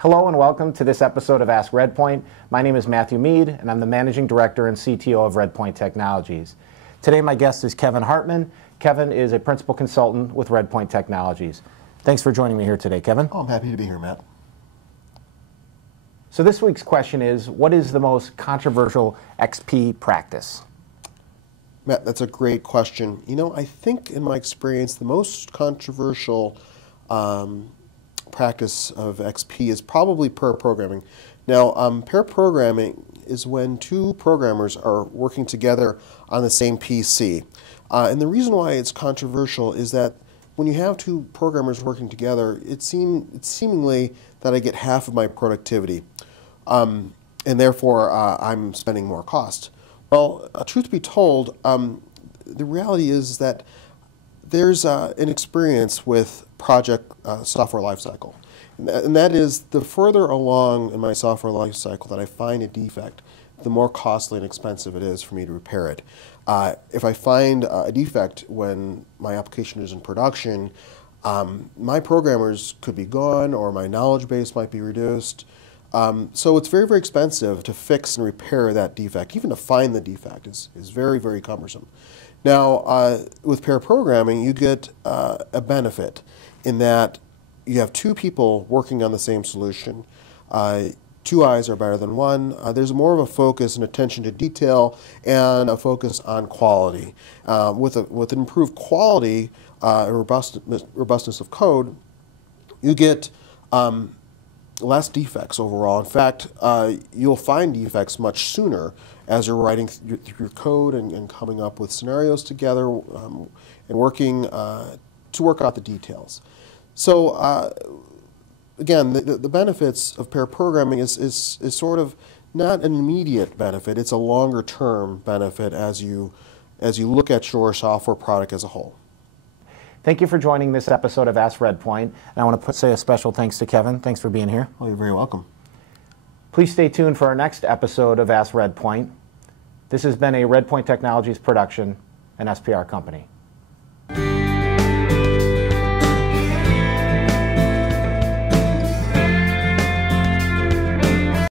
Hello and welcome to this episode of Ask Redpoint. My name is Matthew Mead and I'm the Managing Director and CTO of Redpoint Technologies. Today my guest is Kevin Hartman. Kevin is a Principal Consultant with Redpoint Technologies. Thanks for joining me here today, Kevin. Oh, I'm happy to be here, Matt. So this week's question is, what is the most controversial XP practice? Matt, that's a great question. You know, I think in my experience, the most controversial practice of XP is probably pair programming. Now, pair programming is when two programmers are working together on the same PC. And the reason why it's controversial is that when you have two programmers working together, it's seemingly that I get half of my productivity. And therefore, I'm spending more cost. Well, truth be told, the reality is that there's an experience with project software lifecycle. And that is, the further along in my software lifecycle that I find a defect, the more costly and expensive it is for me to repair it. If I find a defect when my application is in production, my programmers could be gone or my knowledge base might be reduced. So it's very, very expensive to fix and repair that defect. Even to find the defect is very, very cumbersome. Now, with pair programming, you get a benefit in that you have two people working on the same solution. Two eyes are better than one. There's more of a focus and attention to detail and a focus on quality. With improved quality and robustness of code, you get less defects overall. In fact, you'll find defects much sooner as you're writing through your code and coming up with scenarios together and working to work out the details. So again, the benefits of pair programming is sort of not an immediate benefit. It's a longer term benefit as you look at your software product as a whole. Thank you for joining this episode of Ask Redpoint. And I want to say a special thanks to Kevin. Thanks for being here. Oh, you're very welcome. Please stay tuned for our next episode of Ask Redpoint. This has been a Redpoint Technologies production, an SPR company.